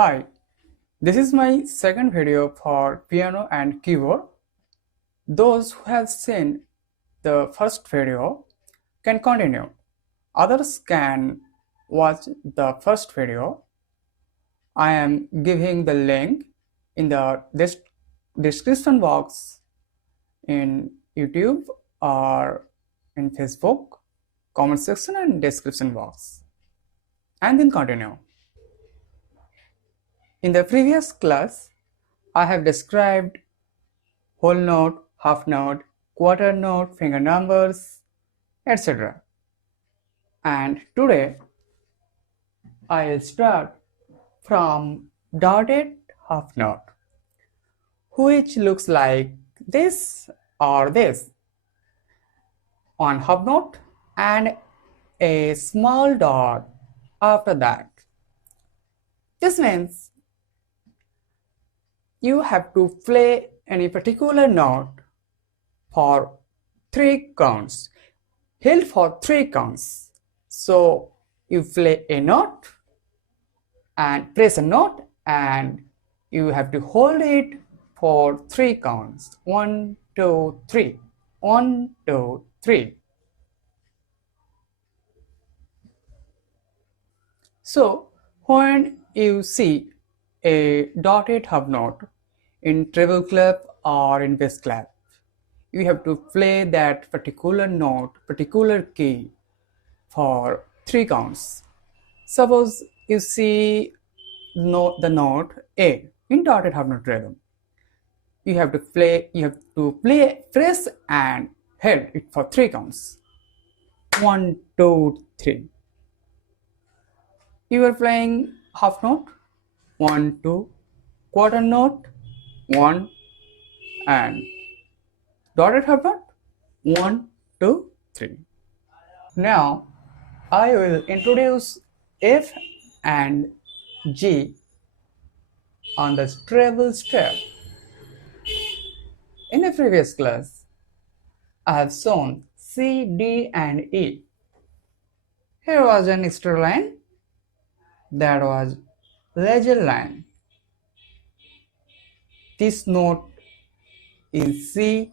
Hi, this is my second video for piano and keyboard. Those who have seen the first video can continue. Others can watch the first video. I am giving the link in the description box in YouTube or in Facebook, comment section and description box. And then continue. In the previous class, I have described whole note, half note, quarter note, finger numbers, etc. And today, I will start from dotted half note, which looks like this or this. One half note and a small dot after that. This means you have to play any particular note for 3 counts, held for 3 counts. So you play a note and press a note and you have to hold it for 3 counts. 1, 2, 3. 1, 2, 3. So when you see a dotted half note in treble clef or in bass clef, you have to play that particular note, particular key for 3 counts. Suppose you see the note A in dotted half note rhythm. You have to play, press and hold it for 3 counts. 1, 2, 3. You are playing half note, 1, 2, quarter note, 1, and dotted half note, 1, 2, 3. Now I will introduce F and G on the treble step. In the previous class, I have shown C, D and E. Here was an extra line, that was ledger line. This note is C,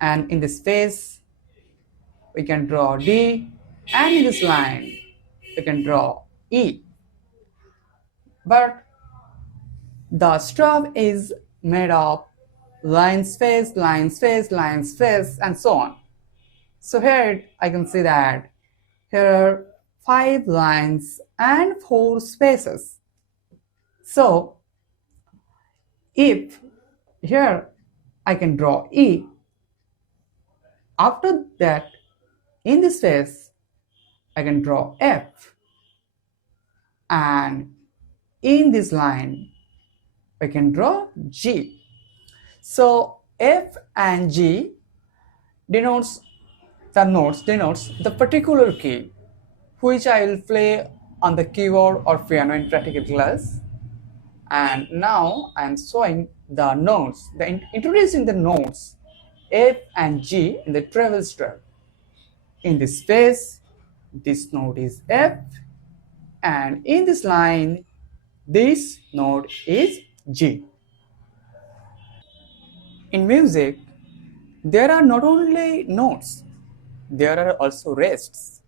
and in the space we can draw D, and in this line we can draw E. But the stop is made of line space, line space, line space, and so on. So here I can see that here are 5 lines and 4 spaces. So if here I can draw E, after that in this space I can draw F, and in this line I can draw G. So F and G denotes the particular key which I will play on the keyboard or piano in practical class. And now I am showing the notes, introducing the notes F and G in the treble step. In this space, this note is F, and in this line, this note is G. In music, there are not only notes, there are also rests.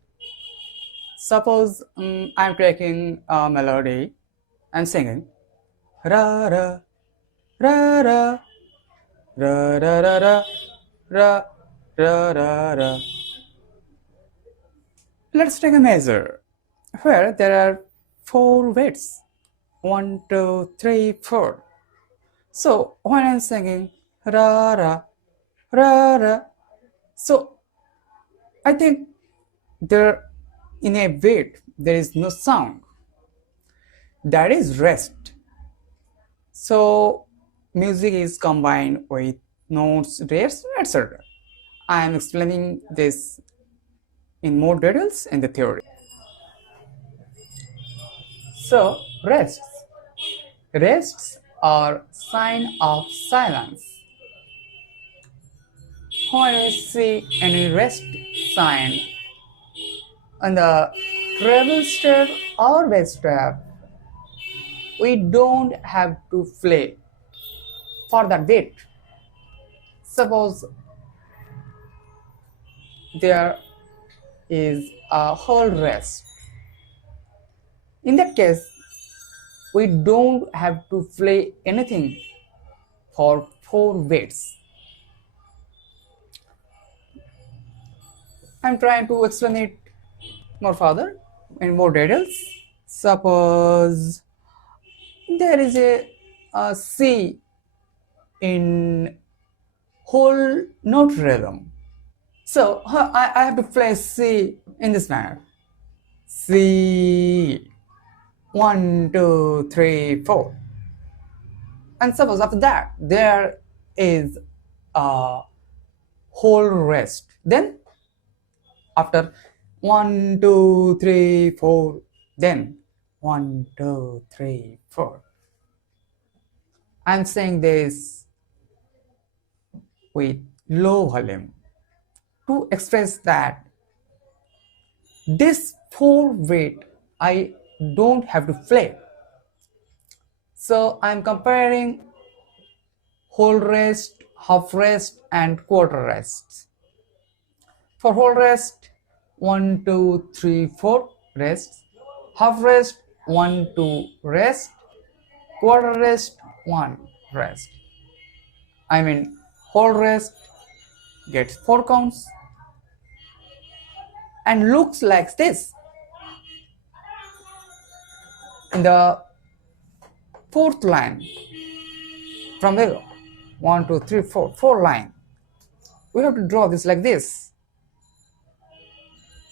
Suppose I am taking a melody and singing ra ra ra ra ra ra ra ra ra ra ra ra. Let's take a measure where there are 4 beats. 1, 2, 3, 4. So when I'm singing ra ra ra ra, so I think there in a beat there is no sound. That is rest. So music is combined with notes, rests, etc. I am explaining this in more details in the theory. So rests are sign of silence. When we see any rest sign on the treble step or bass step, we don't have to play for that bit. Suppose there is a whole rest. In that case, we don't have to play anything for 4 bits. I'm trying to explain it more further in more details. Suppose there is a C in whole note rhythm. So I have to play C in this manner. C, 1, 2, 3, 4. And suppose after that there is a whole rest. Then after 1, 2, 3, 4, then 1, 2, 3, 4. I'm saying this with low volume to express that this 4-bit I don't have to play. So I'm comparing whole rest, half rest, and quarter rest. For whole rest, 1, 2, 3, 4 rests. Half rest, 1, 2 rest. Quarter rest, 1 rest. I mean, whole rest gets 4 counts and looks like this. In the 4th line, from there, 1, 2, 3, 4, 4 line, we have to draw this like this.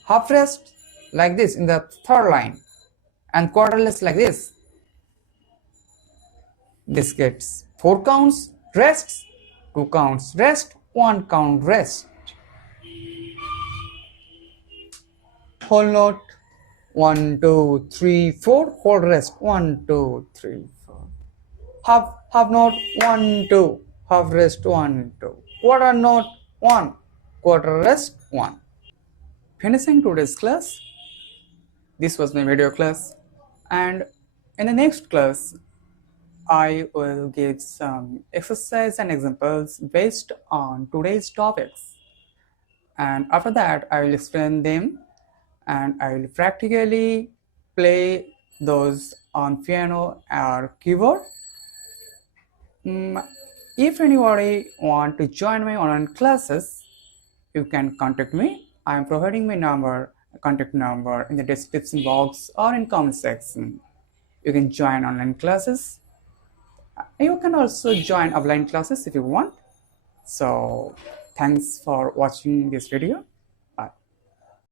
Half rest like this in the 3rd line, and quarter rest like this. This gets 4 counts, rests, 2 counts, rest, 1 count, rest. Whole note, 1, 2, 3, 4, whole rest, 1, 2, 3, 4. Half note, 1, 2, half rest, 1, 2. Quarter note, 1, quarter rest, 1. Finishing today's class. This was my video class, and in the next class I will give some exercise and examples based on today's topics, and after that I will explain them and I will practically play those on piano or keyboard. If anybody want to join my online classes, you can contact me. I am providing my contact number in the description box or in comment section. You can join online classes. You can also join offline classes if you want. So thanks for watching this video.